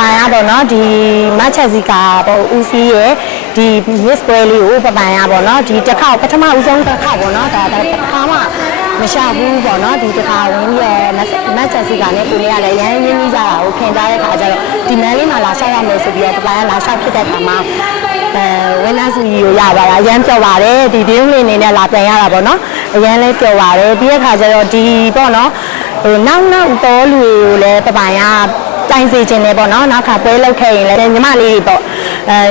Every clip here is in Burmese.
ပိုင်ရပေါ့နော်ဒီမတ်ချက်စီကပေါ့ဦးစီးရဲ့ဒီ Miss ပွဲလေးကိုပပိုင်ရပေါ့နော်ဒီတစ်ခါပထမဦးဆုံးတစ်ခါပေါ့နော်ဒါတစ်ခါမှမရှာဘူးပေါ့နော်ဒီတစ်ခါဝင်ပြီးတော့မတ်ချက်စီကလည်းကိုလေးကလည်းရမ်းရင်းနှီးကြတာကိုခင်ကြတဲ့ခါကျတော့ဒီမန်လေးမှာလာရှောက်ရမယ်ဆိုပြီးတော့ပပိုင်ကလာရှောက်ဖြစ်တဲ့ခါမှာဝန်ထမ်းစီကိုရပါလားအရမ်းပြော့ပါတယ်ဒီတင်းလေးအနေနဲ့လာပြန်ရတာပေါ့နော်အရမ်းလည်းပြော့ပါတယ်ပြီးတဲ့ခါကျတော့ဒီပေါ့နော်ဟိုနောက်တော်လူကိုလည်းပပိုင်ကတိုင်စီခြင်းလည်းပေါ့နော်နောက်ခါပွဲလောက်ခဲ့ရင်လည်းညီမလေးပေါ့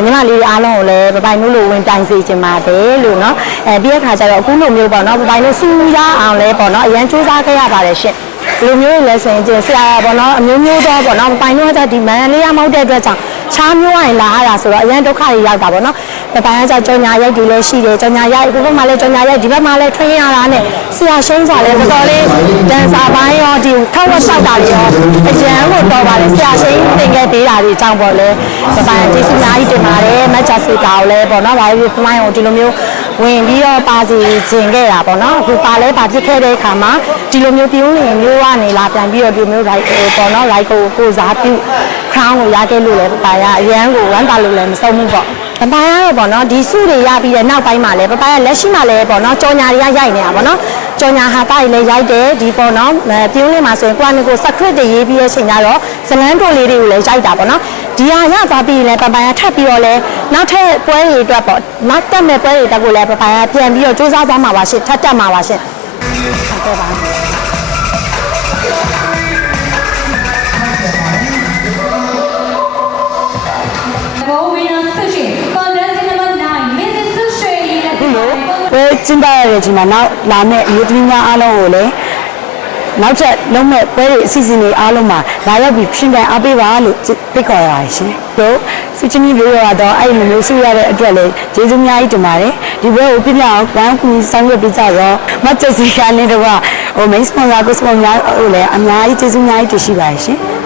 ညီမလေးအားလုံးကိုလည်းပပိုင်တို့လိုဝင်တိုင်စီခြင်းပါတယ်လို့နော်ပြီးတဲ့ခါကျတော့အခုလိုမျိုးပေါ့နော်ပပိုင်တို့စူးရအောင်လဲပေါ့နော်အရန်စူးစမ်းခဲ့ရပါတယ်ရှင့်ဒီလိုမျိုးလည်းဆိုရင်ကျဆရာပေါ့နော်အမျိုးမျိုးတော့ပေါ့နော်ပပိုင်တို့ကဒီမန်လေးရမောက်တဲ့အတွက်ကြောင့်ချားမျိုးရင်လာရတာဆိုတော့အရန်ဒုက္ခတွေရောက်တာပေါ့နော်ပပိုင်ကကြောင်ညာရိုက်တွေလည်းရှိတယ်ကြောင်ညာရိုက်ဒီဘက်မှာလည်းကြောင်ညာရိုက်ဒီဘက်မှာလည်းထွင်းရတာနဲ့ဆရာရှင်းစာလည်းတော်တော်လေးဒန်ဆာပိုင်းရောဒီထောက်ဝက်လျှောက်တာတွေရောအရန်ကိုတော်ပါတယ်ဆရာရှင်းသင်ခဲ့သေးတာတွေအကြောင်းပေါ့လေပပိုင်ကျေးဇူးအများကြီးတင်ပါတယ်မတ်ချစီကာကိုလည်းပေါ့နော်ဘာလို့ပပိုင်ကိုဒီလိုမျိုးဝင်ပြီးတော့ပါစီခြင်းခဲ့တာပေါ့နော်အခုပါလဲပါဖြစ်ခဲ့တဲ့အခါမှာဒီလိုမျိုးပြုံးနေမျိုးကနေလာပြန်ပြီးတော့ဒီမျိုးလိုက်ပေါ့နော်လိုက်ကိုစားပြုcrown ကိုရခဲ့လို့လည်းပပိုင်ကအရန်ကိုဝမ်းသာလို့လည်းမဆုံးဘူးပေါ့ပပိုင်ကတော့ပေါ့နော်ဒီစုတွေရပြီးတဲ့နောက်ပိုင်းမှာလည်းပပိုင်ကလက်ရှိမှာလည်းပေါ့နော်ကြော်ညာတွေကရိုက်နေတာပေါ့နော်ကြော်ညာဟာတာတွေလည်းရိုက်တယ်ဒီပေါ့နော်ပြုံးလေးမှာဆိုရင်ကိုကကို secret တွေရေးပြီးတဲ့အချိန်ကျတော့ဇလန်းတိုလေးတွေကိုလည်းရိုက်တာပေါ့နော်ဒီဟာရသွားပြီးလည်းပပိုင်ကထပ်ပြီးတော့လည်းနောက်ထပ်ပွဲတွေအတွက်ပေါ့နောက်တက်မဲ့ပွဲတွေတက်ကိုလည်းပပိုင်ကပြန်ပြီးတော့စူးစမ်းသွားမှာပါရှင်ထပ်တက်မှာပါရှင်ဟုတ်ကဲ့ပါကျင်းပရတဲ့ချိန်မှာနောက်လာမယ့်အမျိုးသမီးများအားလုံးကိုလည်းနောက်ထပ်လုံးမဲ့ပွဲတွေအစီအစဉ်တွေအားလုံးမှာလာရောက်ပြီးရှင်းပြအားပေးပါလို့ဖိတ်ခေါ်ရပါတယ်ရှင်။တို့စုချင်းကြီးလေးရတော့အဲ့လိုမျိုးဆုရတဲ့အတွက်လည်းကျေးဇူးများကြီးတင်ပါတယ်။ဒီပွဲကိုပြပြအောင်ဝမ်းကူဆောင်ရွက်ပေးကြတော့မတ်ကျစီကလည်းတော့ဟို main sponsor ကို sponsor ဟိုလည်းအများကြီးကျေးဇူးများကြီးတင်ရှိပါတယ်ရှင်။